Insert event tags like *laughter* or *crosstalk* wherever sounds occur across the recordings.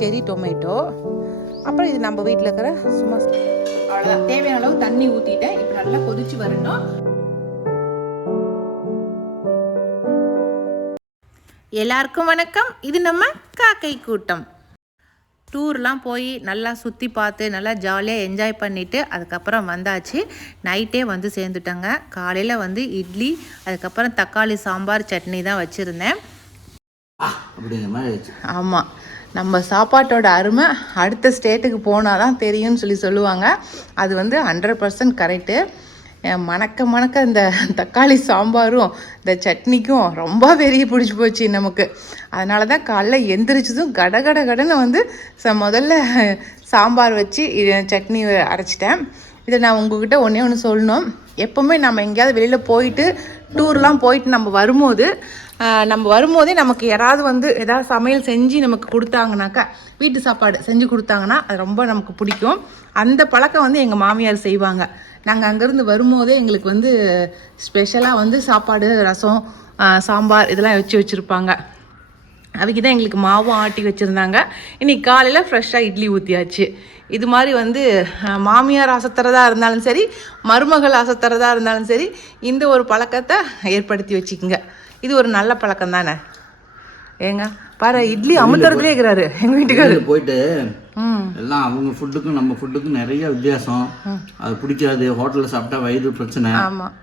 செரி டொமேட்டோ. அப்புறம் இது நம்ம வீட்டில் இருக்கிற சும்மா அவ்வளோதான் தேவையான அளவு தண்ணி ஊற்றிட்டேன் இப்போ நல்லா கொதிச்சு வரணும் எல்லாருக்கும் வணக்கம். இது நம்ம காக்கை கூட்டம். டூர்லாம் போய் நல்லா சுற்றி பார்த்து நல்லா ஜாலியாக என்ஜாய் பண்ணிவிட்டு அதுக்கப்புறம் வந்தாச்சு. நைட்டே வந்து சேர்ந்துட்டோங்க. காலையில் வந்து இட்லி அதுக்கப்புறம் தக்காளி சாம்பார் சட்னி தான் வச்சுருந்தேன். ஆமாம் நம்ம சாப்பாட்டோட அருமை அடுத்த ஸ்டேட்டுக்கு போனால் தான் தெரியும்னு சொல்லி சொல்லுவாங்க. அது வந்து ஹண்ட்ரட் பர்சன்ட் கரெக்டு மணக்க மணக்க இந்த தக்காளி சாம்பாரும் இந்த சட்னிக்கும் ரொம்ப வெறிய பிடிச்சி போச்சு நமக்கு. அதனால தான் காலைல எந்திரிச்சதும் கட கட கடன்னு வந்து ச முதல்ல சாம்பார் வச்சு சட்னி அரைச்சிட்டேன். இதை நான் உங்ககிட்ட ஒன்றே ஒன்று சொல்லணும். எப்போவுமே நம்ம எங்கேயாவது வெளியில் போயிட்டு டூர்லாம் போயிட்டு நம்ம வரும்போது நம்ம வரும்போதே நமக்கு யாராவது வந்து ஏதாவது சமையல் செஞ்சு நமக்கு கொடுத்தாங்கனாக்கா வீட்டு சாப்பாடு செஞ்சு கொடுத்தாங்கன்னா அது ரொம்ப நமக்கு பிடிக்கும். அந்த பழக்கம் வந்து எங்கள் மாமியார் செய்வாங்க. நாங்கள் அங்கேருந்து வரும்போதே எங்களுக்கு வந்து ஸ்பெஷலாக வந்து சாப்பாடு ரசம் சாம்பார் இதெல்லாம் வச்சு வச்சுருப்பாங்க. அதுக்கு தான் எங்களுக்கு மாவும் ஆட்டி வச்சுருந்தாங்க. இன்னைக்கு காலையில் ஃப்ரெஷ்ஷாக இட்லி ஊற்றியாச்சு இது மாதிரி வந்து மாமியார் அசத்துறதா இருந்தாலும் சரி மருமகள் அசத்துறதா இருந்தாலும் சரி இந்த ஒரு பழக்கத்தை ஏற்படுத்தி வச்சுக்கோங்க. இது ஒரு நல்ல பழக்கம் தானே? ஏங்க பாரு இட்லி அமுத்துறதுலே இருக்கிறாரு எங்கள் வீட்டுக்காரு. வெளியில போயிட்டு எல்லாம் அவங்க ஃபுட்டுக்கும் நம்ம ஃபுட்டுக்கும் நிறைய வித்தியாசம். அது பிடிக்காது ஹோட்டலில் சாப்பிட்டா வயிறு பிரச்சனை. ஆமாம்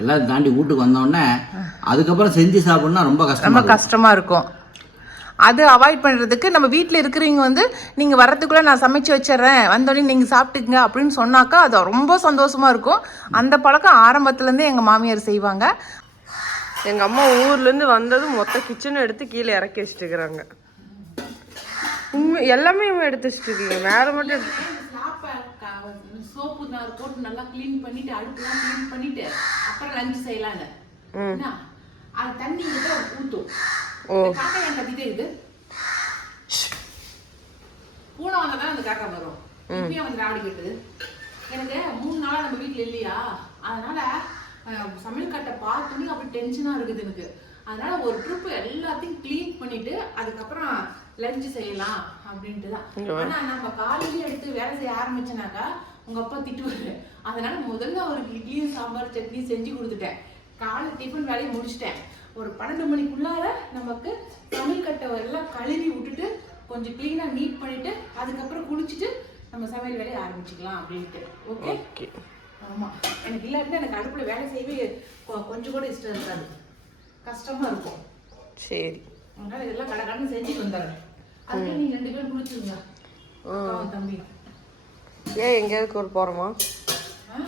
எல்லாம் தாண்டி வீட்டுக்கு வந்தோடனே அதுக்கப்புறம் செஞ்சு சாப்பிடணும்னா ரொம்ப கஷ்டமா ரொம்ப. கஷ்டமாக இருக்கும். அது அவாய்ட் பண்ணுறதுக்கு நம்ம வீட்டில் இருக்கிறவங்க வந்து நீங்கள் வரதுக்குள்ளே நான் சமைச்சு வச்சிடுறேன். வந்தோடனே நீங்கள் சாப்பிட்டுக்குங்க. அப்படின்னு சொன்னாக்கா அது ரொம்ப சந்தோஷமாக இருக்கும். அந்த பழக்கம் ஆரம்பத்துலேருந்தே எங்கள் மாமியார் செய்வாங்க. எங்க அம்மா ஊர்ல இருந்து வந்ததும் மொத்த கிச்சனும் எடுத்து கீழே இறக்கி வச்சுட்டு இருக்கிறாங்க உண்மை எல்லாமே எடுத்து வச்சுட்டு மேல மட்டும் சோப்பு நார் போட்டு நல்லா க்ளீன் பண்ணிட்டு அடுப்புலாம் க்ளீன் பண்ணிட்டு அப்புறம் லஞ்ச் செய்யலாங்க? அது தண்ணி கிட்ட காக்கா கத்திட்டே இது. பூனை வந்தா அந்த காக்கா வரும். இப்பயும் வந்து ராவடி கட்டுது. எனக்கு மூணு நாளா நம்ம வீட்ல இல்லையா? அதனால சமையல் கட்டை பார்த்தோன்னே அப்படி டென்ஷனா இருக்குது எனக்கு. அதனால ஒரு ட்ரிப் எல்லாத்தையும் க்ளீன் பண்ணிட்டு அதுக்கப்புறம் லஞ்ச் செய்யலாம் அப்படின்ட்டு தான் ஆனா நம்ம காலையில எடுத்து வேலை செய்ய ஆரம்பிச்சனாக்கா உங்க அப்பா திட்டுவாரு. அதனால முதல்ல அவருக்கு இட்லியும் சாம்பார் சட்னி செஞ்சு கொடுத்துட்டேன். காலை டிஃபன் வேலையை முடிச்சிட்டேன். ஒரு பன்னெண்டு மணிக்குள்ளார நமக்கு சமையல் கட்டை எல்லாம் கழுவி விட்டுட்டு கொஞ்சம் க்ளீனாக நீட் பண்ணிட்டு அதுக்கப்புறம் குளிச்சுட்டு நம்ம சமையல் வேலையை ஆரம்பிச்சுக்கலாம் அப்படின்ட்டு. ஓகே ஓகே ஆமா. எனக்கு இல்லாட்டினா எனக்கு அடுப்புல வேலை செய்யவே கொஞ்சம் கூட இஷ்டம் இருக்காது. கஷ்டமா இருக்கும். சரி. அதனால இதெல்லாம் கடை கடந்து செஞ்சுட்டு வந்துடுறேன். அதுக்கு நீங்க ரெண்டு பேரும் குளிச்சுருங்க தம்பி ஏன் எங்கேயாவது ஒரு போறோமா? ஆ?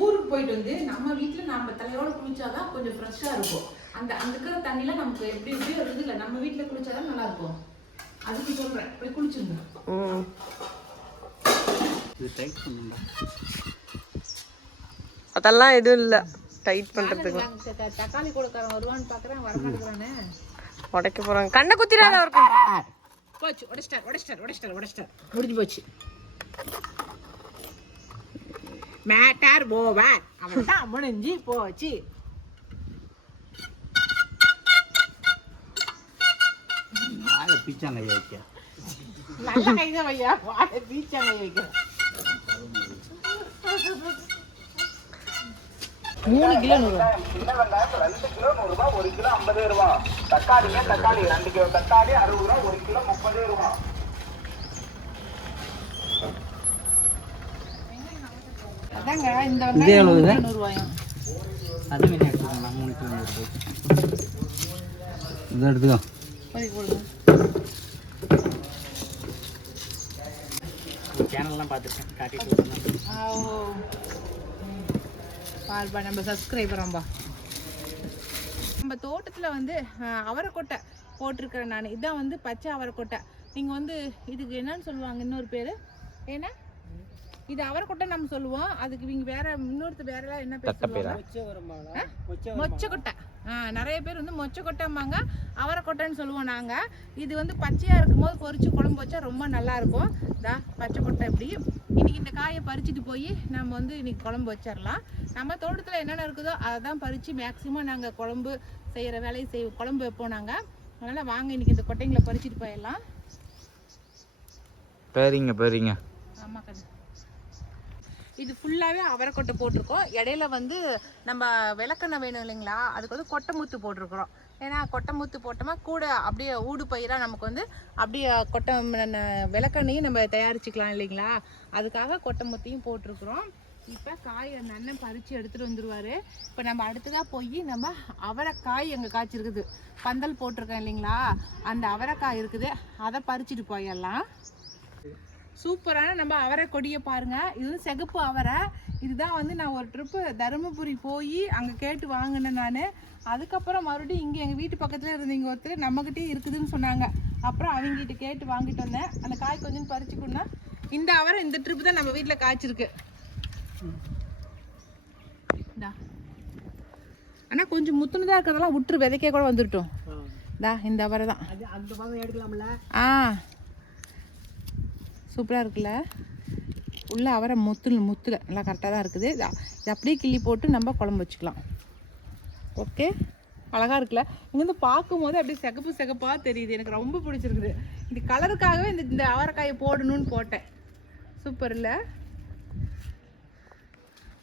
ஊருக்கு போயிட்டு வந்து நம்ம வீட்ல நம்ம தலையோட குளிச்சாதான் கொஞ்சம் ஃப்ரெஷ்ஷா இருக்கும். அந்த அந்த இருக்கிற தண்ணில நமக்கு எப்படி எப்படி வருது இல்ல நம்ம வீட்ல குளிச்சாதான் நல்லா இருக்கும் அதுக்கு சொல்றேன் போய் குளிச்சுருங்க. ம் இது டைட் பண்ணுங்க. அதெல்லாம் எதுவும் இல்லை. டைட் பண்றதுக்கு. தக்காளி கொடுக்கறவன் வருவான்னு பாக்குறேன் வர மாட்டேங்கிறானே. உடைக்க போறாங்க. கண்ணை குத்திராத அவருக்கு போச்சு உடைச்சிட்டார் உடைச்சிட்டார் உடைச்சிட்டார் உடைச்சிட்டார். முடிஞ்சு போச்சு. மேட்டார் போவார் அவன் தான் முடிஞ்சு போச்சு. பீச்சாங்க வைக்க நல்ல கைதான் வையா வாழை பீச்சாங்க வைக்கிறேன் மூணு கிலோ நூறு ரெண்டு கிலோ நூறு ரூபாய் ஒரு கிலோ ஐம்பது ரூபா. தக்காளிங்க தக்காளி ரெண்டு கிலோ தக்காளி அறுபது ரூபா. ஒரு கிலோ முப்பது ரூபா இதே நூறுவாயம் அது மீன் எடுத்துக்கோங்க மூணு கிலோ நூறு இதை எடுத்துக்கோ. சேனல்லாம் பார்த்துருக்கேன் காட்டிட்டு பால்பா நம்ம சப்ஸ்கிரைபராம்பா நம்ம தோட்டத்தில் வந்து அவரைக்கொட்டை போட்டிருக்கிறேன் நான். இதான் வந்து பச்சை அவரைக்கொட்டை. நீங்கள் வந்து இதுக்கு என்னன்னு சொல்லுவாங்க இன்னொரு பேர்? ஏன்னா இது அவரைக்கொட்டை நம்ம சொல்லுவோம். அதுக்கு இவங்க வேற இன்னொருத்தர் வேற என்ன பேர்? மொச்சக்கொட்டை. ஆ நிறைய பேர் வந்து மொச்சக்கொட்டைம்பாங்க. அவரைக்கொட்டைன்னு சொல்லுவோம் நாங்கள் இது வந்து பச்சையாக இருக்கும்போது பொரிச்சு குழம்பு வச்சா ரொம்ப நல்லா இருக்கும். இதா பச்சை கொட்டை இப்படி. இன்னைக்கு இந்த காயை பறிச்சுட்டு போய் நம்ம வந்து இன்னைக்கு குழம்பு வச்சிடலாம் நம்ம தோட்டத்தில் என்னென்ன இருக்குதோ அதை தான் பறித்து மேக்ஸிமம் நாங்கள் குழம்பு செய்கிற வேலையை செய் குழம்பு வைப்போம் நாங்கள் அதனால் வாங்க இன்னைக்கு இந்த கொட்டைங்களை பறிச்சுட்டு போயிடலாம். பேரிங்க பேரிங்க. ஆமாம் கண்ணு. இது ஃபுல்லாகவே அவரைக்கொட்டை போட்டிருக்கோம். இடையில வந்து நம்ம விளக்கெண்ணெய் வேணும் இல்லைங்களா? அதுக்கு வந்து கொட்டைமுத்து போட்டிருக்கிறோம். ஏன்னா கொட்டைமுத்து போட்டோமா கூட அப்படியே ஊடு பயிராக நமக்கு வந்து அப்படியே கொட்டை விளக்கெண்ணையும் நம்ம தயாரிச்சுக்கலாம் இல்லைங்களா? அதுக்காக கொட்டைமுத்தையும் போட்டிருக்கிறோம். இப்போ காய் அந்த அண்ணன் பறித்து எடுத்துகிட்டு வந்துடுவார் இப்போ நம்ம அடுத்ததாக போய் நம்ம அவரைக்காய் எங்கள் காய்ச்சிருக்குது பந்தல் போட்டிருக்கேன் இல்லைங்களா? அந்த அவரைக்காய் இருக்குது. அதை பறிச்சுட்டு போயிடலாம் சூப்பரான நம்ம அவரை கொடியை பாருங்க. இது வந்து சிகப்பு அவரை. இதுதான் வந்து நான் ஒரு ட்ரிப்பு தருமபுரி போய் அங்கே கேட்டு வாங்கினேன் நான். அதுக்கப்புறம் மறுபடியும் இங்கே எங்கள் வீட்டு பக்கத்தில் இருந்தீங்க ஒருத்தர் நம்மக்கிட்டே இருக்குதுன்னு சொன்னாங்க. அப்புறம் அவங்ககிட்ட கேட்டு வாங்கிட்டு வந்தேன். அந்த காய் கொஞ்சம் பறிச்சுக்கணும்னா இந்த அவரை இந்த ட்ரிப்பு தான் நம்ம வீட்டில் காய்ச்சிருக்கு. ஆனால் கொஞ்சம் முத்துனதாக இருக்கிறதெல்லாம் விட்டுரு. விதைக்க கூட வந்துட்டோம் இந்த அவரை தான். ஆ. சூப்பராக இருக்குல்ல? உள்ள அவரை முத்துல முத்துல. நல்லா கரெக்டாக தான் இருக்குது. இது அப்படியே கிள்ளி போட்டு நம்ம குழம்பு வச்சுக்கலாம். ஓகே அழகாக இருக்குல்ல? இங்கேருந்து பார்க்கும்போது அப்படியே சிகப்பு சிகப்பாக தெரியுது. எனக்கு ரொம்ப பிடிச்சிருக்குது. இந்த கலருக்காகவே இந்த இந்த அவரைக்காயை போடணும்னு போட்டேன். சூப்பர் இல்லை?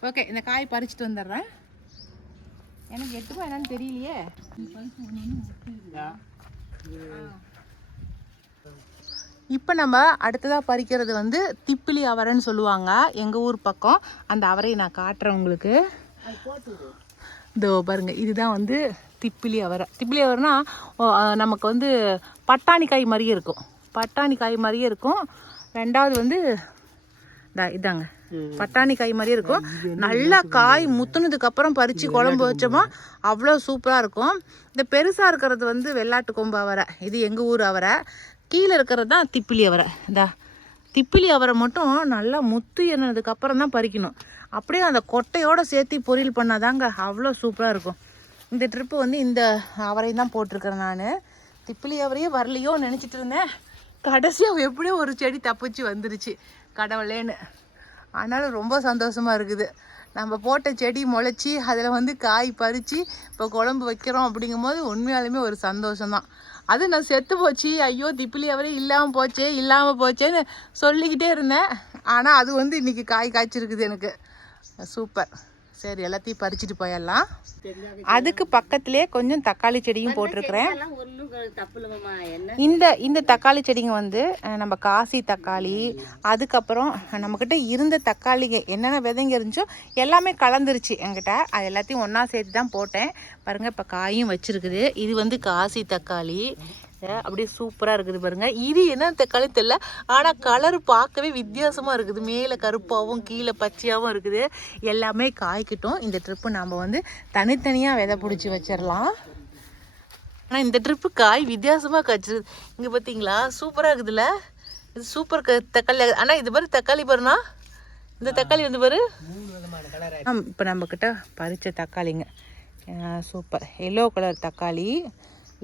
ஓகே இந்த காய் பறிச்சுட்டு வந்துடுறேன். எனக்கு எட்டுமா என்னன்னு தெரியலையே. இப்போ நம்ம அடுத்ததாக பறிக்கிறது வந்து திப்பிலி அவரைன்னு சொல்லுவாங்க. எங்கள் ஊர் பக்கம். அந்த அவரையை நான் காட்டுறேன் உங்களுக்கு. இதோ பாருங்க இதுதான் வந்து திப்பிலி அவரை. திப்பிலி அவரைனா நமக்கு வந்து பட்டாணி காய் மாதிரியே இருக்கும். பட்டாணி காய் மாதிரியே இருக்கும். ரெண்டாவது வந்து இதா இதாங்க. பட்டாணி காய் மாதிரியே இருக்கும். நல்லா காய் முத்துனதுக்கு அப்புறம் பறித்து குழம்பு வச்சோமா அவ்வளோ சூப்பராக இருக்கும். இந்த பெருசாக இருக்கிறது வந்து வெள்ளாட்டு கொம்பு அவரை. இது எங்கள் ஊர் அவரை. கீழே இருக்கிறது தான் திப்பிலி அவரை. இந்த திப்பிலி அவரை மட்டும் நல்லா முத்து என்னதுக்கப்புறம் தான் பறிக்கணும். அப்படியே அந்த கொட்டையோடு சேர்த்து பொரியல் பண்ணாதாங்க அவ்வளோ சூப்பராக இருக்கும். இந்த ட்ரிப்பு வந்து இந்த அவரையும் தான் போட்டிருக்கிறேன் நான். திப்பிலி அவரையே வரலையோ நினச்சிட்டு இருந்தேன். கடைசியாக எப்படியோ ஒரு செடி தப்பிச்சு வந்துருச்சு. கடவுளேன்னு. ஆனாலும் ரொம்ப சந்தோஷமாக இருக்குது. நம்ம போட்ட செடி முளைச்சி அதில் வந்து காய் பறித்து இப்போ குழம்பு வைக்கிறோம் அப்படிங்கும்போது உண்மையாலுமே ஒரு சந்தோஷம்தான். அது நான் செத்து போச்சு. ஐயோ திப்பிலி அவரே இல்லாமல் போச்சே இல்லாமல் போச்சேன்னு சொல்லிக்கிட்டே இருந்தேன். ஆனால் அது வந்து இன்றைக்கி காய் காய்ச்சிருக்குது எனக்கு. சூப்பர். சரி எல்லாத்தையும் பறிச்சுட்டு போயிடலாம். அதுக்கு பக்கத்துலேயே கொஞ்சம் தக்காளி செடியும் போட்டிருக்கிறேன். இந்த இந்த தக்காளி செடிங்க வந்து நம்ம காசி தக்காளி அதுக்கப்புறம் நம்மக்கிட்ட இருந்த தக்காளிங்க என்னென்ன விதைங்க இருந்துச்சோ எல்லாமே கலந்துருச்சு என்கிட்ட. அது எல்லாத்தையும் ஒன்றா சேர்த்து தான் போட்டேன். பாருங்கள் இப்போ காயும் வச்சிருக்குது. இது வந்து காசி தக்காளி. அப்படியே சூப்பராக இருக்குது பாருங்கள் இது என்ன தக்காளி தெரியல. ஆனால் கலர் பார்க்கவே வித்தியாசமாக இருக்குது. மேலே கருப்பாகவும் கீழே பச்சையாகவும் இருக்குது. எல்லாமே காய்க்கட்டும். இந்த ட்ரிப்பு நாம் வந்து தனித்தனியாக விதை பிடிச்சி வச்சிடலாம். ஆனால் இந்த ட்ரிப்பு காய் வித்தியாசமாக காய்ச்சிருது. இங்கே பார்த்தீங்களா சூப்பராக இருக்குதுல்ல? இது சூப்பர் க தக்காளி. ஆனால் இது மாதிரி தக்காளி பாருண்ணா. இந்த தக்காளி வந்து பாரு. இப்போ நம்மக்கிட்ட பறித்த தக்காளிங்க. சூப்பர். எல்லோ கலர் தக்காளி.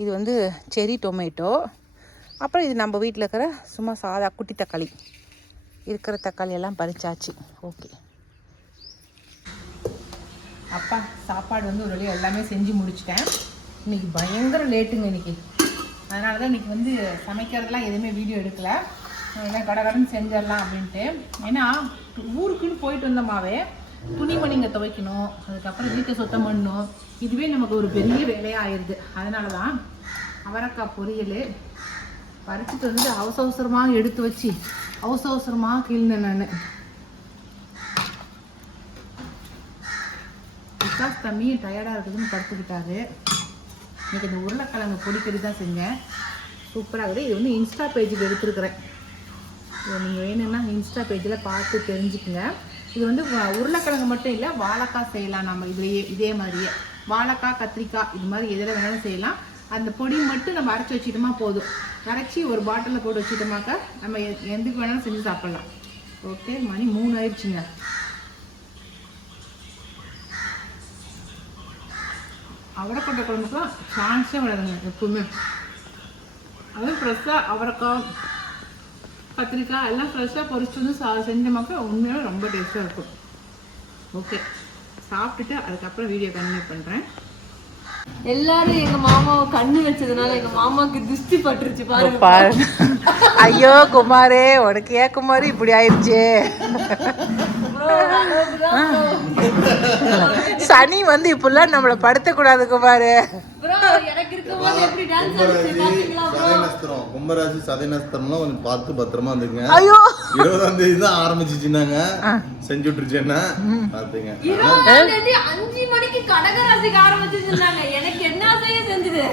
இது வந்து செரி டொமேட்டோ. அப்புறம் இது நம்ம வீட்டில் இருக்கிற சும்மா சாதா குட்டி தக்காளி. இருக்கிற தக்காளி எல்லாம் பறிச்சாச்சு. ஓகே. அப்பா சாப்பாடு வந்து ஒரு வழியாக எல்லாமே செஞ்சு முடிச்சிட்டேன். இன்னைக்கு பயங்கர லேட்டுங்க இன்னைக்கு. அதனால தான் இன்னைக்கு வந்து சமைக்கிறதுலாம் எதுவுமே வீடியோ எடுக்கல. எல்லாம் கடகடன்னு செஞ்சிடலாம் அப்படின்ட்டு. ஏன்னா ஊருக்குன்னு போயிட்டு வந்தோமாவே துணிமணிங்க துவைக்கணும் அதுக்கப்புறம் வீட்டை சுத்தம் பண்ணணும். இதுவே நமக்கு ஒரு பெரிய வேலையாக ஆயிடுது அதனால தான் அவரைக்காய் பொரியல். பறிச்சுட்டு வந்து அவசர அவசரமாக எடுத்து வச்சு அவசர அவசரமாக கிழந்தேன் நான். விகாஸ் தம்பியும் டயர்டாக இருக்குதுன்னு படுத்துக்கிட்டாரு. எனக்கு இந்த உருளைக்கிழங்கு பொடிக்கறி தான் செஞ்சேன். சூப்பராக இருக்குது. இது வந்து இன்ஸ்டா பேஜுக்கு எடுத்துருக்குறேன். இதை நீங்கள் வேணும்னா இன்ஸ்டா பேஜில் பார்த்து தெரிஞ்சுக்குங்க. இது வந்து உருளைக்கிழங்கு மட்டும் இல்லை வாழைக்காய் செய்யலாம் நம்ம இதுலேயே இதே மாதிரியே. வாழைக்காய் கத்திரிக்காய் இது மாதிரி எதில் வேணாலும் செய்யலாம். அந்த பொடி மட்டும் நம்ம அரைச்சி வச்சுட்டோமா போதும். அரைச்சி ஒரு பாட்டிலில் போட்டு வச்சுட்டோமாக்கா நம்ம எ- எதுக்கு வேணாலும் செஞ்சு சாப்பிட்லாம். ஓகே மணி மூணு ஆயிடுச்சுங்க. அவரைக்கொட்டை குழம்புக்குலாம் சான்ஸே விடாதுங்க எப்பவுமே. அதுவும் ஃப்ரெஷ்ஷாக அவரைக்காய் கத்திரிக்காய் எல்லாம் ஃப்ரெஷ்ஷாக பொரிச்சு வந்து சா செஞ்சோமாக்கா உண்மையாகவே ரொம்ப டேஸ்ட்டாக இருக்கும். ஓகே சாப்பிட்டுட்டு அதுக்கப்புறம் வீடியோ கண்டினியூ பண்ணுறேன் எல்லாரும் எங்க மாமாவை கண்ணு வச்சதுனால எங்க மாமாக்கு திருஷ்டி பட்டுருச்சு பாருங்க. பாரு ஐயோ குமாரே உனக்கு ஏன் குமார் இப்படி ஆயிடுச்சு சனி வந்து இப்படிலாம் நம்மளை படுத்தக்கூடாது குமாரு. கும்பராசி சதய நஸ்திரம்லாம் கொஞ்சம் பார்த்து பத்திரமா இருந்துங்க ஐயோ. இருபதாம் தேதி தான் ஆரம்பிச்சிச்சுனாங்க செஞ்சு விட்டுருச்சேன்னா பாத்துங்க. இருபதாம் தேதி அஞ்சு மணிக்கு கடகராசிக்கு ஆரம்பிச்சு சொன்னாங்க எனக்கு என்ன செஞ்சது.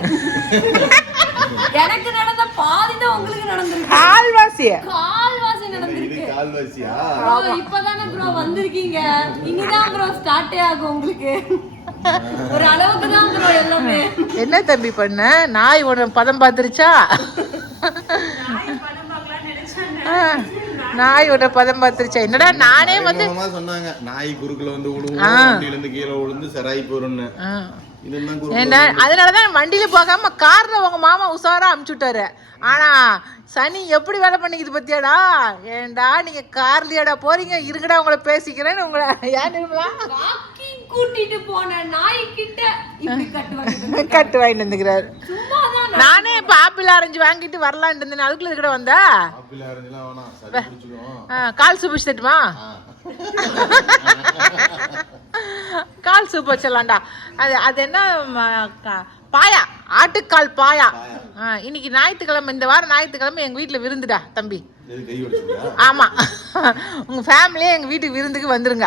எனக்கு நடந்த பாதி தான் உங்களுக்கு நடந்திருக்கு. கால்வாசி இது நடந்திருக்கு கால்வாசியா இப்பதானே ப்ரோ வந்திருக்கீங்க. இனிதான் ப்ரோ ஸ்டார்டே ஆகும் உங்களுக்கு. *laughs* ஒரு அளவுக்கு தான் எல்லாமே. என்ன தம்பி பண்ண? நாய் உன பதம் பார்த்துருச்சா? நாய் உன பதம் பார்த்துருச்சா? என்னடா நானே வந்து சொன்னாங்க நாய் குறுக்குல வந்து இருந்து கீழே விழுந்து சராய் குறுக்குல அதனாலதான் வண்டியில போகாம கார்ல உங்க மாமா உஷாரா அமுச்சு விட்டாரு ஆனா சனி எப்படி வேலை பண்ணிக்குது பத்தியாடா? ஏன்டா நீங்க கார்லயாடா போறீங்க இருங்கடா உங்களை பேசிக்கிறேன்னு உங்களை ஏன் வாக்கிங் கூட்டிட்டு போன நாய் கிட்ட *laughs* கட்டு வாங்கிட்டு வந்துக்கிறாரு. சும்மா தான் நானே இப்ப ஆப்பிள் ஆரஞ்சு வாங்கிட்டு வரலான்னு இருந்தேன் அதுக்குள்ள கூட வந்தா? கால் சூப்பு வச்சுட்டுமா *laughs* கால் சூப் வச்சிடலாம்டா. அது அது என்ன பாயா ஆட்டுக்கால் பாயா. இன்னைக்கு ஞாயிற்றுக்கிழமை இந்த வாரம் ஞாயிற்றுக்கிழமை எங்க வீட்டுல விருந்துடா தம்பி. எது கை வச்சுக்கா ஆமா. உங்க ஃபேமிலியே எங்க வீட்டுக்கு விருந்துக்கு வந்துருங்க.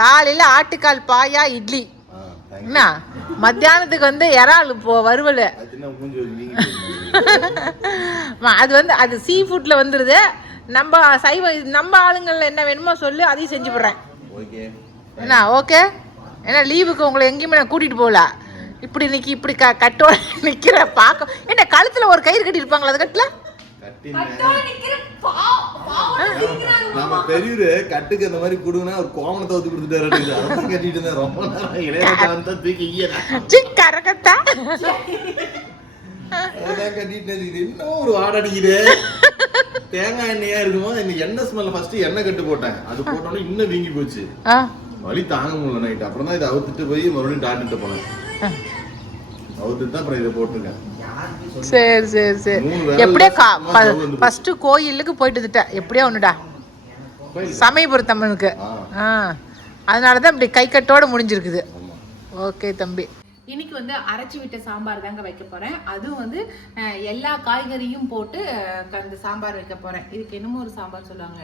காலையில ஆட்டுக்கால் பாயா இட்லி. என்ன? மத்தியானத்துக்கு வந்து இறால் இப்போ வறுவல். அது வந்து அது சீ ஃபுட்ல வந்துருது. நம்ம சைவ நம்ம ஆளுங்கள்ல என்ன வேணுமோ சொல்லு அதையும் செஞ்சு போடுறேன். என்ன ஓகே? ஏன்னா லீவுக்கு உங்களை எங்கேயுமே நான் கூட்டிட்டு போகல. இப்படி இன்னைக்கு இப்படி க கட்டோட நிக்கிற பார்க்க என்ன கழுத்துல ஒரு கயிறு கட்டி இருப்பாங்களா அது கட்டல? நம்ம பெரியவரு கட்டுக்கு அந்த மாதிரி கொடுங்கன்னா ஒரு கோமணத்தை ஊத்தி. அதான் கட்டிட்டு இருந்தேன் ரொம்ப நேரம் இளையராஜா வந்தா தூக்கி கரகத்தா? அதான் கட்டிட்டு இது என்ன ஒரு வாடை அடிக்குது? தேங்காய் எண்ணெயா இருக்குமோ? இந்த எண்ணெய் ஸ்மெல்ல ஃபர்ஸ்ட் எண்ணெய் கட்டு போட்டேன். அது போட்டோன்னே இன்னும் வீங்கி போச்சு. வலி தாங்க முடியல நைட் அப்புறம் தான் இதை அவுத்துட்டு போய் மறுபடியும் டாக்டர்கிட்ட போனேன். சரி சரி சரி. எப்படியோ ஃபர்ஸ்ட் கோயிலுக்கு போயிட்டு வந்துட்டேன் எப்படியோ ஒண்ணுடா. கோயில். சமயபுரம் தம்மனுக்கு ஆ. அதனால தான் இப்படி கை கட்டோட முடிஞ்சிருக்குது. ஓகே தம்பி. இன்னைக்கு வந்து அரைச்சி விட்ட சாம்பார் தாங்க வைக்க போறேன். அதுவும் வந்து எல்லா காய்கறியும் போட்டு அந்த சாம்பார் வைக்க போறேன். இதுக்கு என்னமோ ஒரு சாம்பார் சொல்லுவாங்க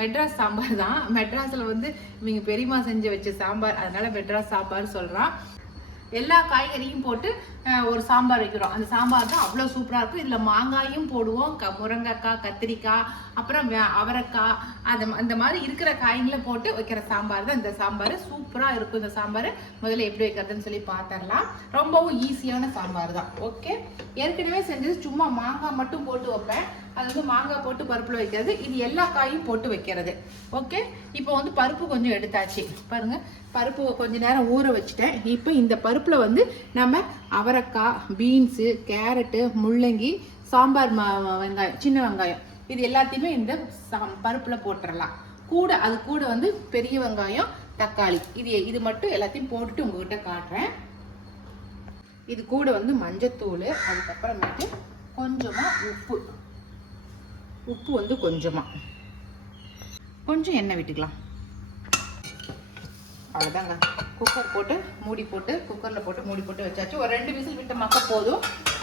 மெட்ராஸ் சாம்பார் தான். மெட்ராஸ்ல வந்து இவங்க பெரியம்மா செஞ்சு வச்ச சாம்பார். அதனால மெட்ராஸ் சாம்பார் சொல்றான். எல்லா காய்கறியும் போட்டு ஒரு சாம்பார் வைக்கிறோம். அந்த சாம்பார் தான் அவ்வளோ சூப்பராக இருக்கும். இதில் மாங்காயும் போடுவோம். க முருங்கைக்காய் கத்திரிக்காய் அப்புறம் வே- அவரைக்காய் அது அந்த மாதிரி இருக்கிற காய்களை போட்டு வைக்கிற சாம்பார் தான் இந்த சாம்பார். சூப்பராக இருக்கும் இந்த சாம்பார். முதல்ல எப்படி வைக்கிறதுன்னு சொல்லி பார்த்துடலாம் ரொம்பவும் ஈஸியான சாம்பார் தான். ஓகே? ஏற்கனவே செஞ்சது. சும்மா மாங்காய் மட்டும் போட்டு வைப்பேன். அது வந்து மாங்காய் போட்டு பருப்பில் வைக்கிறது. இது எல்லா காயும் போட்டு வைக்கிறது. ஓகே? இப்போ வந்து பருப்பு கொஞ்சம் எடுத்தாச்சு. பாருங்கள் பருப்பு கொஞ்ச நேரம் ஊற வச்சுட்டேன். இப்போ இந்த பருப்பில் வந்து நம்ம அவரைக்காய் பீன்ஸு கேரட்டு முள்ளங்கி சாம்பார் வெங்காயம் சின்ன வெங்காயம். இது எல்லாத்தையுமே இந்த சாம் பருப்பில் போட்டுடலாம் கூட அது கூட வந்து பெரிய வெங்காயம் தக்காளி. இது இது மட்டும் எல்லாத்தையும் போட்டுட்டு உங்ககிட்ட காட்டுறேன். இது கூட வந்து மஞ்சத்தூள் அதுக்கப்புறமேட்டு கொஞ்சமாக உப்பு. உப்பு வந்து கொஞ்சமாக கொஞ்சம் எண்ணெய் விட்டுக்கலாம். அவ்வளோதாங்க குக்கர் போட்டு மூடி போட்டு குக்கரில் போட்டு மூடி போட்டு வச்சாச்சு. ஒரு ரெண்டு விசில் விட்ட மக்க போதும்.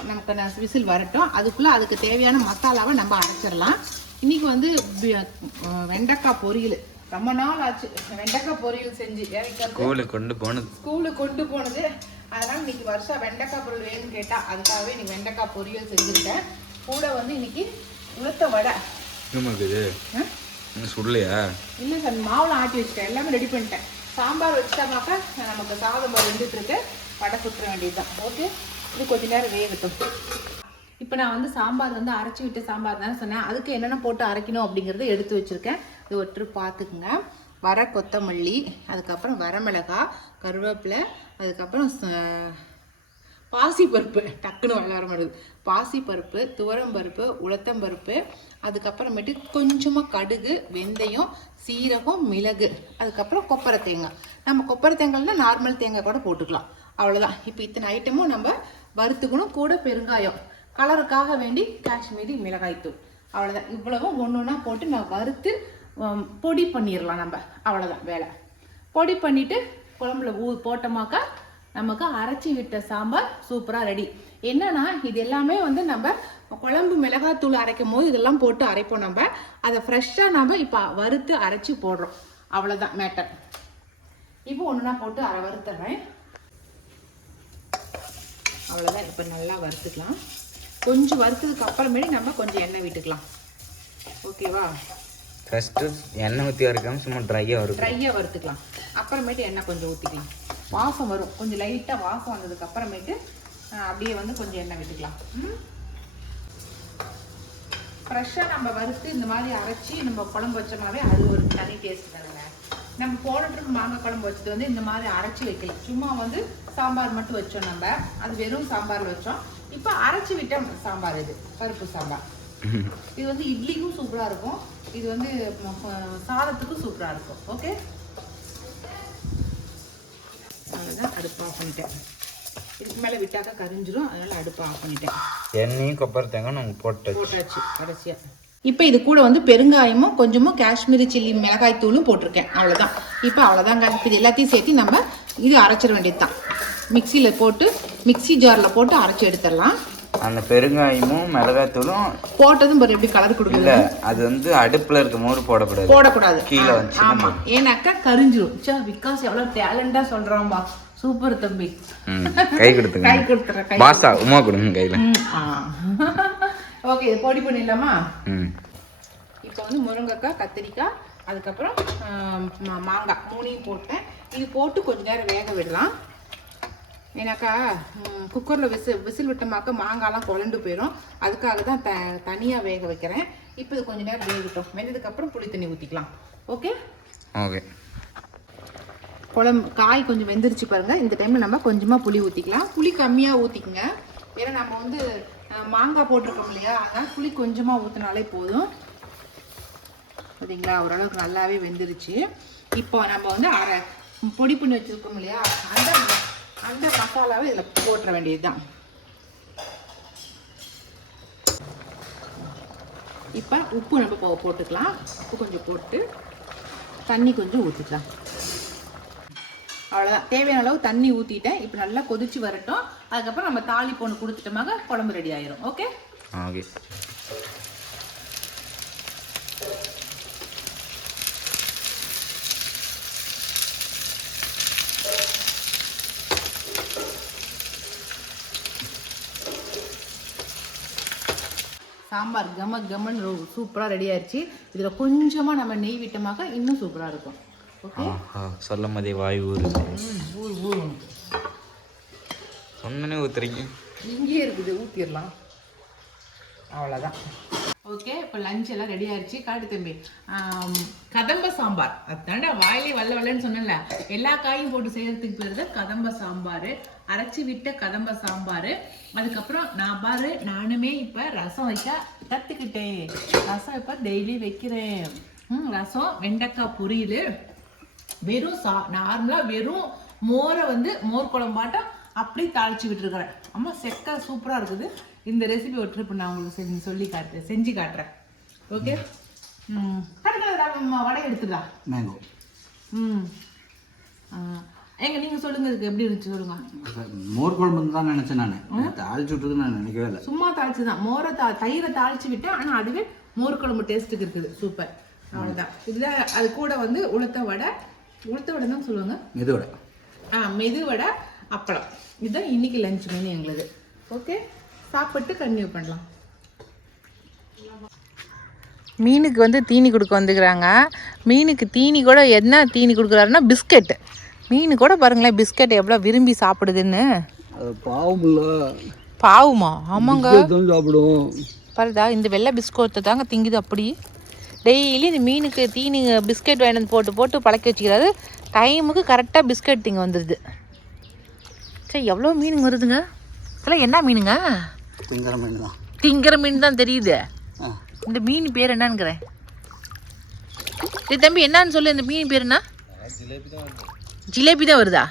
நமக்கு நான் விசில் வரட்டும். அதுக்குள்ளே அதுக்கு தேவையான மசாலாவை நம்ம அரைச்சிடலாம். இன்றைக்கி வந்து வெண்டைக்காய் பொரியல். ரொம்ப நாள் ஆச்சு. வெண்டைக்காய் பொரியல் செஞ்சு. ஸ்கூலுக்கு கொண்டு போனது. ஸ்கூலுக்கு கொண்டு போனது. அதனால இன்னைக்கு வருஷம் வெண்டைக்காய் பொரியல் வேணும்னு கேட்டா அதுக்காகவே இன்னைக்கு வெண்டைக்காய் பொரியல் செஞ்சுருக்கேன் கூட வந்து இன்னைக்கு உளுத்த வடை. சுடலையா? இல்லை சார் மாவுல ஆட்டி வச்சுட்டேன். எல்லாமே ரெடி பண்ணிட்டேன். சாம்பார் வச்சுட்டாமாக்கா நமக்கு சாதம் வந்துட்டு இருக்கு வடை சுற்ற வேண்டியதுதான். ஓகே இது கொஞ்ச நேரம் வேகட்டும். இப்போ நான் வந்து சாம்பார் வந்து அரைச்சி விட்ட சாம்பார் தானே சொன்னேன். அதுக்கு என்னென்ன போட்டு அரைக்கணும் அப்படிங்கிறத எடுத்து வச்சுருக்கேன். இது ஒற்று பார்த்துக்குங்க. வர கொத்தமல்லி அதுக்கப்புறம் வரமிளகா கருவேப்பிலை அதுக்கப்புறம் ச- பாசிப்பருப்பு டக்குன்னு வளர வர மாட்டேங்குது பாசிப்பருப்பு துவரம்பருப்பு உளுத்தம்பருப்பு அதுக்கப்புறமேட்டு கொஞ்சமாக கடுகு வெந்தயம் சீரகம் மிளகு அதுக்கப்புறம் கொப்பரை தேங்காய். நம்ம கொப்பரை தேங்காய்னா நார்மல் தேங்காய் கூட போட்டுக்கலாம். அவ்வளோதான் இப்போ இத்தனை ஐட்டமும் நம்ம வறுத்துக்கணும் கூட பெருங்காயம். கலருக்காக வேண்டி காஷ்மீரி மிளகாய்த்தூள் அவ்வளோதான் இவ்வளவும் ஒன்று ஒன்றா போட்டு நான் வறுத்து பொடி பண்ணிடலாம் நம்ம. அவ்வளோதான் வேலை. பொடி பண்ணிவிட்டு குழம்புல ஊ போட்டோமாக்கா நமக்கு அரைச்சி விட்ட சாம்பார் சூப்பராக ரெடி என்னன்னா இது எல்லாமே வந்து நம்ம குழம்பு மிளகாத்தூள் அரைக்கும் போது இதெல்லாம் போட்டு அரைப்போம் நம்ம. அதை ஃப்ரெஷ்ஷாக நம்ம இப்போ வறுத்து அரைச்சி போடுறோம். அவ்வளோதான் மேட்டர் இப்போ ஒன்றுனா போட்டு அரை வறுத்துறேன். அவ்வளோதான் இப்போ நல்லா வறுத்துக்கலாம். கொஞ்சம் வறுத்ததுக்கு அப்புறமேட்டு நம்ம கொஞ்சம் எண்ணெய் விட்டுக்கலாம். ஓகேவா ஃபஸ்ட்டு எண்ணெய் ஊற்றி வரைக்காம சும்மா ட்ரையாக வரும் ட்ரையாக வறுத்துக்கலாம். அப்புறமேட்டு எண்ணெய் கொஞ்சம் ஊற்றிக்கலாம் வாசம் வரும். கொஞ்சம் லைட்டாக வாசம் வந்ததுக்கு அப்புறமேட்டு அப்படியே வந்து கொஞ்சம் எண்ணெய் விட்டுக்கலாம். ஃப்ரெஷ்ஷாக நம்ம வறுத்து இந்த மாதிரி அரைச்சி நம்ம குழம்பு வச்சோம்னாவே அது ஒரு தனி டேஸ்ட் தானேங்க. நம்ம போன ட்ரிப் மாங்காய் குழம்பு வச்சது வந்து இந்த மாதிரி அரைச்சி வைக்கல சும்மா வந்து சாம்பார் மட்டும் வச்சோம் நம்ம. அது வெறும் சாம்பார் வச்சோம். இப்போ அரைச்சி விட்ட சாம்பார் இது பருப்பு சாம்பார். *laughs* இது வந்து இட்லிக்கும் சூப்பராக இருக்கும். இது வந்து சாதத்துக்கும் சூப்பராக இருக்கும். ஓகே அவ்வளோதான் அடுப்பு ஆஃப் பண்ணிட்டேன். இதுக்கு மேலே விட்டாக்கா கரிஞ்சிரும் அதனால அடுப்பு ஆஃப் பண்ணிட்டேன். எண்ணெயும் கொப்பரை தேங்காய் நாங்கள் போட்டாச்சு போட்டாச்சு கடைசியாக இப்போ இது கூட வந்து பெருங்காயமும் கொஞ்சமும் காஷ்மீரி சில்லி மிளகாய் தூளும் போட்டிருக்கேன். அவ்வளோதான் இப்போ அவ்வளோதாங்க இப்போ இது எல்லாத்தையும் சேர்த்து நம்ம இது அரைச்சிட வேண்டியது தான் மிக்சியில் போட்டு மிக்ஸி ஜாரில் போட்டு அரைச்சி எடுத்துடலாம். அந்த பெருங்காயமும் மிளகாத்தூளும் போட்டதும் பாரு எப்படி கலர் கொடுக்கல இல்லை அது வந்து அடுப்பில் இருக்கும் போது போடக்கூடாது. போடக்கூடாது. கீழே வந்துச்சுன்னா ஆமா. ஏன்னாக்கா கரிஞ்சிரும். சே விகாஸ் எவ்வளோ டேலண்டா சொல்றான்பா. சூப்பர் தம்பி. கை கொடுத்துங்க கை கொடுத்துறேன் பாஸ்தா உமா கொடுங்க கையில். ஓகே பொடி பண்ணிடலாமா? இப்போ வந்து முருங்கைக்காய் கத்திரிக்காய் அதுக்கப்புறம் மாங்காய் மூணையும் போட்டேன். இது போட்டு கொஞ்ச நேரம் வேக விடலாம். ஏன்னாக்கா குக்கரில் விசில் விசில் விட்டோமாக்கா மாங்காய்லாம் குழண்டு போயிடும் அதுக்காக தான் த தனியாக வேக வைக்கிறேன். இப்போ இது கொஞ்ச நேரம் வேகட்டும். வெந்ததுக்கப்புறம் புளி தண்ணி ஊற்றிக்கலாம் ஓகே? ஓகே. குழம்பு காய் கொஞ்சம் வெந்துருச்சு பாருங்க. இந்த டைமில் நம்ம கொஞ்சமாக புளி ஊற்றிக்கலாம் புளி கம்மியாக ஊற்றிக்கங்க ஏன்னா நம்ம வந்து மாங்காய் போட்டிருக்கோம் இல்லையா? அதனால் புளி கொஞ்சமாக ஊற்றினாலே போதும். சரிங்களா? ஓரளவுக்கு நல்லாவே வெந்துருச்சு. இப்போ நம்ம வந்து அரை பொடி பண்ணி வச்சுருக்கோம் இல்லையா? அந்த அந்த மசாலாவை இதில் போட்டுற வேண்டியது தான் இப்போ உப்பு நம்ம போட்டுக்கலாம். உப்பு கொஞ்சம் போட்டு தண்ணி கொஞ்சம் ஊற்றிக்கலாம் அவ்வளோதான் தேவையான அளவு தண்ணி ஊற்றிட்டேன் இப்போ நல்லா கொதிச்சு வரட்டும். அதுக்கப்புறம் நம்ம தாலி பொண்ணு கொடுத்துட்டோமாக குழம்பு ரெடி ஆயிரும். ஓகே ஓகே சாம்பார் கம கமன்னு சூப்பராக ரெடி ஆயிடுச்சு இதில் கொஞ்சமாக நம்ம நெய் விட்டோமாக இன்னும் சூப்பராக இருக்கும். ஓகே சொல்லும் போதே வாய் ஊறுது ஊர் ஊர் சொன்னனே ஊத்துறீங்க. இங்கேயே இருக்குது ஊற்றிடலாம் அவ்வளோதான் ஓகே இப்போ லஞ்ச் எல்லாம் ரெடி ஆயிடுச்சு காட்டு தம்பி கதம்ப சாம்பார். அதாண்டா வாயிலே வல்ல வல்லன்னு சொன்னேன்ல. எல்லா காயும் போட்டு செய்யறதுக்கு பேர் தான் கதம்ப சாம்பார். அரைச்சி விட்ட கதம்ப சாம்பார். அதுக்கப்புறம் நான் பாரு நானுமே இப்போ ரசம் வைக்க கற்றுக்கிட்டேன் ரசம் இப்போ டெய்லி வைக்கிறேன். ம், ரசம் வெண்டைக்காய் பொரியல். வெறும் சா நார்மலாக வெறும் மோரை வந்து மோர் குழம்பாட்டம் அப்படியே தாளிச்சு விட்டுருக்குறேன் அம்மா செக்க சூப்பராக இருக்குது. இந்த ரெசிபி ஒரு ட்ரிப் நான் உங்களுக்கு செஞ்சு சொல்லி காட்டுறேன் செஞ்சு காட்டுறேன். ஓகே ம். கடையில் வடை எடுத்துடா மேங்கோ ம். ஆ, ஏங்க நீங்கள் சொல்லுங்க இதுக்கு எப்படி இருந்துச்சு சொல்லுங்க. மோர் குழம்புன்னு தான் நினச்சேன் நான். தாளிச்சு விட்டுறது நான் நினைக்கவே இல்லை. சும்மா தாளிச்சு தான் மோரை தா தயிரை தாளிச்சு விட்டேன். ஆனால் அதுவே மோர் குழம்பு டேஸ்ட்டுக்கு இருக்குது. சூப்பர் அவ்வளோதான் இதில் அது கூட வந்து உளுத்த வடை. உளுத்த வடை தான் சொல்லுவாங்க. மெதுவோட ஆ மெதுவடை அப்பளம். இதுதான் இன்னைக்கு லஞ்ச் மெனு எங்களுது ஓகே சாப்பிட்டு கன்டினியூ பண்ணலாம். மீனுக்கு வந்து தீனி கொடுக்க வந்துக்கிறாங்க. மீனுக்கு தீனி கூட என்ன தீனி கொடுக்குறாருன்னா பிஸ்கெட்டு. மீன் கூட பாருங்களேன் பிஸ்கெட் எவ்வளோ விரும்பி சாப்பிடுதுன்னு. அது பாவம்? ஆமாங்க. சாப்பிடும் பாருதா இந்த வெள்ளை பிஸ்கோத்தை தாங்க திங்குது அப்படி. டெய்லி இந்த மீனுக்கு தீனி பிஸ்கெட் வாங்கிட்டு வந்து போட்டு போட்டு பழக்கி வச்சுக்கிறாரு டைமுக்கு கரெக்டாக பிஸ்கெட் திங்க வந்துடுது சரி எவ்வளோ மீனுங்க வருதுங்க? இதெல்லாம் என்ன மீனுங்க? திங்கிற மீன் தான். திங்கிற மீன் தான் தெரியுது. இந்த மீன் பேர் என்னங்கிறேன். இது தம்பி என்னன்னு சொல்லு இந்த மீன் பேர் என்ன? ஜிலேபி தான் வருதா?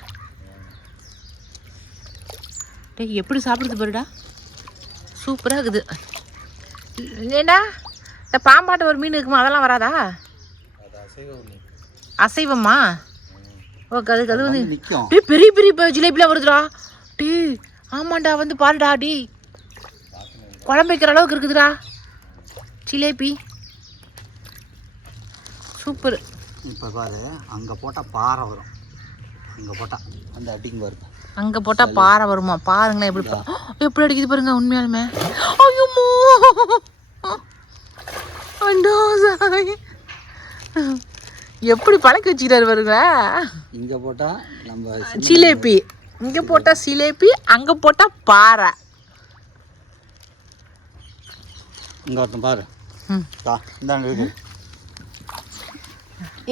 டேய் எப்படி சாப்பிடுது பாருடா? சூப்பராக இருக்குது. ஏண்டா இந்த பாம்பாட்ட ஒரு மீன் இருக்குமா? அதெல்லாம் வராதா? அசைவமா? ஓ அது அது வந்து டேய் பெரிய பெரிய ப- ஜிலேபிலாம் வருதுடா. டேய் ஆமாண்டா வந்து பாருடா டி குழம்பு வைக்கிற அளவுக்கு இருக்குதுடா. ஜிலேபி. சூப்பர். இப்போ பாரு அங்கே போட்டால் பாறை வரும். அங்கே போட்டால் அந்த அடிங்க வருது அங்கே போட்டால் பாறை வருமா? பாருங்களேன் எப்படி *gasps* எப்படி அடிக்குது பாருங்க உண்மையாலுமே. ஐயோமோ. எப்படி பழக்க வச்சுக்கிறாரு பாருங்க. இங்கே போட்டால் நம்ம ஜிலேபி இங்கே போட்டால் சிலேபி அங்கே போட்டால் பாறை. இங்கே ஒருத்தன் பாரு. இந்தாங்க இருக்கு.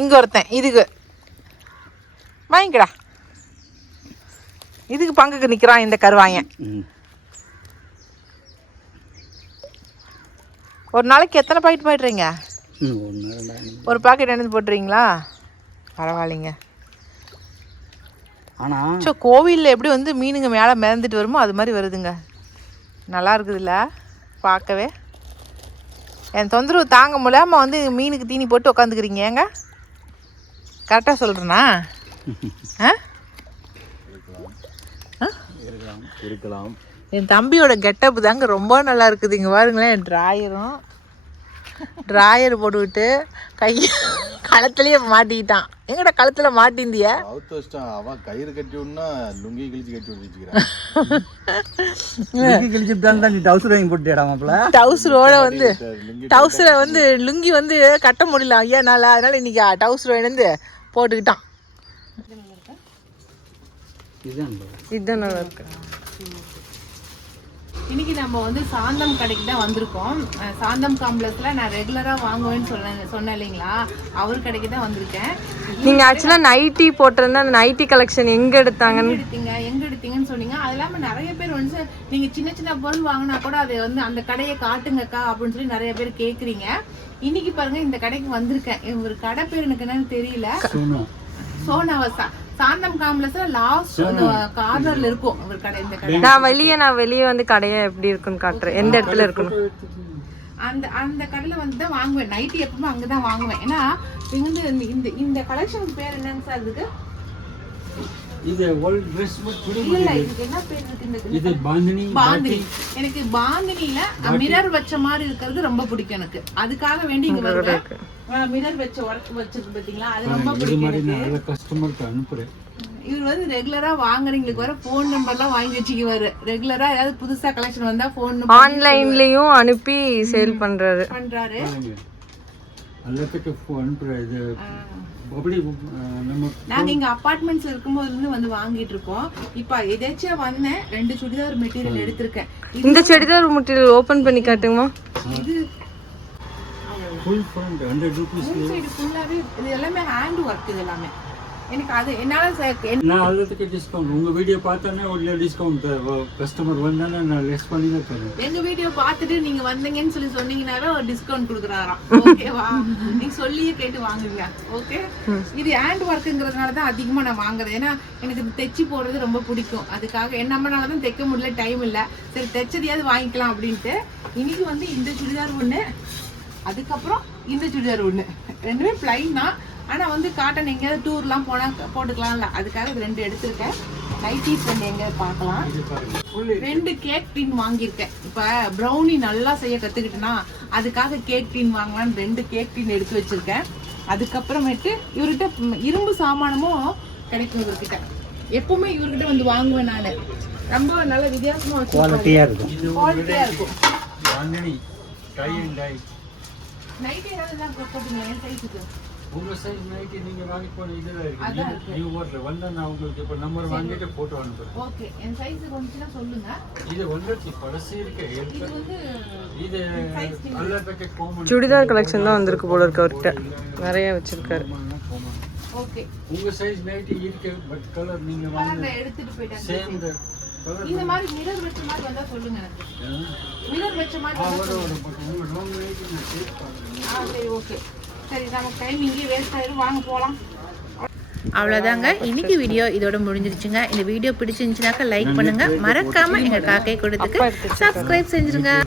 இங்கே ஒருத்தன் இதுக்கு. வாங்கிக்கடா. இதுக்கு பங்குக்கு நிற்கிறான் இந்த கருவாயன். ஒரு நாளைக்கு எத்தனை பாக்கெட் போயிடுறீங்க ஒரு பாக்கெட் எடுத்து போட்டுறீங்களா? பரவாயில்லைங்க. ஆனால் ஸோ கோவிலில் எப்படி வந்து மீனுங்க மேலே மிதந்துட்டு வருமோ அது மாதிரி வருதுங்க. நல்லா இருக்குதுல்ல பார்க்கவே. என் தொந்தரவு தாங்க முடியாமல் வந்து மீனுக்கு தீனி போட்டு உக்காந்துக்கிறீங்க ஏங்க? கரெக்டாக சொல்கிறேனா ஆ இருக்கலாம். என் தம்பியோட கெட்டப் தாங்க ரொம்ப நல்லா இருக்குது. இங்கே பாருங்களேன் ட்ராயரும் ட்ராயர் போட்டுக்கிட்டு கை கழுத்துலயே மாட்டிக்கிட்டான். எங்கடா கழுத்தில் மாட்டிந்திய? அவுத்து வச்சிட்டான் அவன் கயிறு கட்டி விடனா லுங்கி கிழிச்சு கட்டி விட்டு வச்சுக்கிறான். கிழிச்சுட்டு தான் நீ டவுசர் வாங்கி போட்டுடா மாப்பிள்ள? டவுசரோட வந்து டவுசரை வந்து லுங்கி வந்து கட்ட முடியல. ஐயானால அதனால இன்னைக்கு டவுசர் வந்து போட்டுக்கிட்டான். இதுதான் இதுதான் நல்லா இருக்கு. இன்னைக்கு நம்ம வந்து சாந்தம் கடைக்கு தான் வந்திருக்கோம் சாந்தம் காம்ப்ளெக்ஸ்ல நான் ரெகுலரா வாங்குவேன்னு சொன்னேன் சொன்னேன் இல்லைங்களா? அவர் கடைக்கு தான் வந்திருக்கேன். நீங்க ஆக்சுவலா நைட்டி போட்டிருந்தா அந்த நைட்டி கலெக்ஷன் எங்க எடுத்தாங்கன்னு? எடுத்தீங்க? எங்க எடுத்தீங்கன்னு சொன்னீங்க. அது இல்லாம நிறைய பேர் வந்து நீங்க சின்ன சின்ன பொருள் வாங்கினா கூட அதை வந்து அந்த கடையை காட்டுங்கக்கா அப்படின்னு சொல்லி நிறைய பேர் கேக்குறீங்க. இன்னைக்கு பாருங்க இந்த கடைக்கு வந்திருக்கேன். இவர் கடை பேர் எனக்கு என்னன்னு தெரியல. சோனாவசா சாந்தம் காம்ப்ளெக்ஸ்ல லாஸ்ட் கார்னர்ல இருக்கும். ஒரு கடை இந்த கடை. நான் வெளியே நான் வெளியே வந்து கடையை எப்படி இருக்குன்னு காட்டுறேன். எந்த இடத்துல இருக்கணும் அந்த அந்த கடையில வந்து தான் வாங்குவேன். நைட்டு எப்பவுமே அங்கதான் வாங்குவேன். ஏன்னா இங்க வந்து இந்த- இந்த இந்த கலெக்ஷன் பேர் என்னங்க சார் இதுக்கு இது ஓல்ட் ட்ரெஸ் இது பாந்தினி பாந்தினி. எனக்கு பாந்தினில மிரர் வச்ச மாதிரி இருக்கிறது ரொம்ப பிடிக்கும் எனக்கு. அதுக்காக வேண்டி இங்க வருவேன் மிரர் வச்ச ஒர்க் வச்சிருக்கு பாத்தீங்களா? அது ரொம்ப இது பிடிக்கும் எல்லா கஸ்டமருக்கு அனுப்புறேன். இவர் வந்து ரெகுலரா வாங்குறவங்களுக்கு வர போன் நம்பர்லாம் வாங்கி வச்சுக்குவாரு. ரெகுலரா ஏதாவது புதுசா கலெக்ஷன் வந்தா போன் ஆன்லைன்லயும் அனுப்பி சேல் பண்றாரு. பண்றாரு. எல்லாத்துக்கும் அனுப்புறேன் இது அப்படி நம்ம நாங்க இங்க அபார்ட்மெண்ட்ஸ்ல இருக்கும்போது இருந்து வந்து வாங்கிட்டு இருக்கோம். இப்ப எதாச்சியா வந்தேன் ரெண்டு சுடிதார் மெட்டீரியல் எடுத்திருக்கேன். இந்த செடிதான் முட்டில் ஓபன் பண்ணி காட்டுங்கம்மா. இது full front hundred rupees side ஃபுல்லாவே இது எல்லாமே ஹேண்ட் ஒர்க் இது எல்லாமே. எனக்கு அது என்னால நான் எல்லாத்துக்கும் டிஸ்கவுண்ட் உங்க வீடியோ பார்த்தோன்னே உள்ள டிஸ்கவுண்ட் கஸ்டமர் வந்தானே நான் லெஸ் பண்ணி தான் தருவேன். எங்க வீடியோ பார்த்துட்டு நீங்க வந்தீங்கன்னு சொல்லி சொன்னீங்கன்னாவே ஒரு டிஸ்கவுண்ட் கொடுக்குறாராம். *laughs* ஓகேவா? நீங்க சொல்லியே கேட்டு வாங்குங்க. ஓகே? இது ஹேண்ட் ஒர்க்குங்கிறதுனால தான் அதிகமா நான் வாங்குறேன் ஏன்னா எனக்கு இது தைச்சி போடுறது ரொம்ப பிடிக்கும். அதுக்காக என்ன நம்மளால தான் தைக்க முடியல டைம் இல்ல. சரி தைச்சதையாவது வாங்கிக்கலாம் அப்படின்ட்டு. இன்னைக்கு வந்து இந்த சுடிதார் ஒண்ணு அதுக்கப்புறம் இந்த சுடிதார் ஒண்ணு. ரெண்டுமே பிளைன் தான். ஆனா வந்து காட்டன் எங்கேயாவது டூர்லாம் போனா போட்டுக்கலாம்ல. அதுக்காக இது ரெண்டு எடுத்திருக்கேன். நைட்டிஸ் வந்து எங்க பார்க்கலாம் ரெண்டு கேக் டின் வாங்கியிருக்கேன். இப்ப ப்ரௌனி நல்லா செய்ய கத்துக்கிட்டேன்னா அதுக்காக கேக் டின் வாங்கலாம்னு ரெண்டு கேக் டின் எடுத்து வச்சிருக்கேன். அதுக்கப்புறமேட்டு இவர்கிட்ட இரும்பு சாமானமும் கிடைக்கும் இவர்கிட்ட. எப்பவுமே இவர்கிட்ட வந்து வாங்குவேன் நான். ரொம்ப நல்ல வித்தியாசமா வச்சு குவாலிட்டியாக இருக்கும். குவாலிட்டியா இருக்கும். அண்ட் டை நைட் ஏதாவது தான் போட்டுங்க என் சைஸுக்கு உங்க சைஸ் நைட்டி நீங்க வாங்கி போன இதுல இருக்கு. நீ ஓட்டல வந்தா நான் உங்களுக்கு இப்போ நம்பர் வாங்கிட்டு போட்டோ அனுப்புறேன். ஓகே என் சைஸுக்கு வந்துச்சுன்னா சொல்லுங்க. இது வந்துருச்சு பழசு இருக்கு. இது வந்து இது எல்லா பேக்கெட் கோமன் சுடிதார் கலெக்ஷன் தான் வந்திருக்கு போல இருக்கு அவர்கிட்ட. நிறைய வச்சிருக்காரு. ஓகே உங்க சைஸ் நைட்டி இருக்கு பட் கலர் நீங்க வாங்க எடுத்துட்டு போயிட்டாங்க சேம் கலர் இந்த மாதிரி மிரர் வச்ச மாதிரி வந்தா சொல்லுங்க எனக்கு. மிரர் வச்ச மாதிரி வந்தா சொல்லுங்க. ஆ சரி ஓகே சரி நமக்கு டைம் இங்கேயே வேஸ்ட் ஆயிரும். வாங்க போலாம். அவ்வளோதாங்க இன்னைக்கு வீடியோ இதோட முடிஞ்சிருச்சுங்க. இந்த வீடியோ பிடிச்சிருந்துச்சுனாக்கா லைக் பண்ணுங்க. மறக்காம எங்க காக்கை கொடுத்துக்கு சப்ஸ்கிரைப் செஞ்சிருங்க.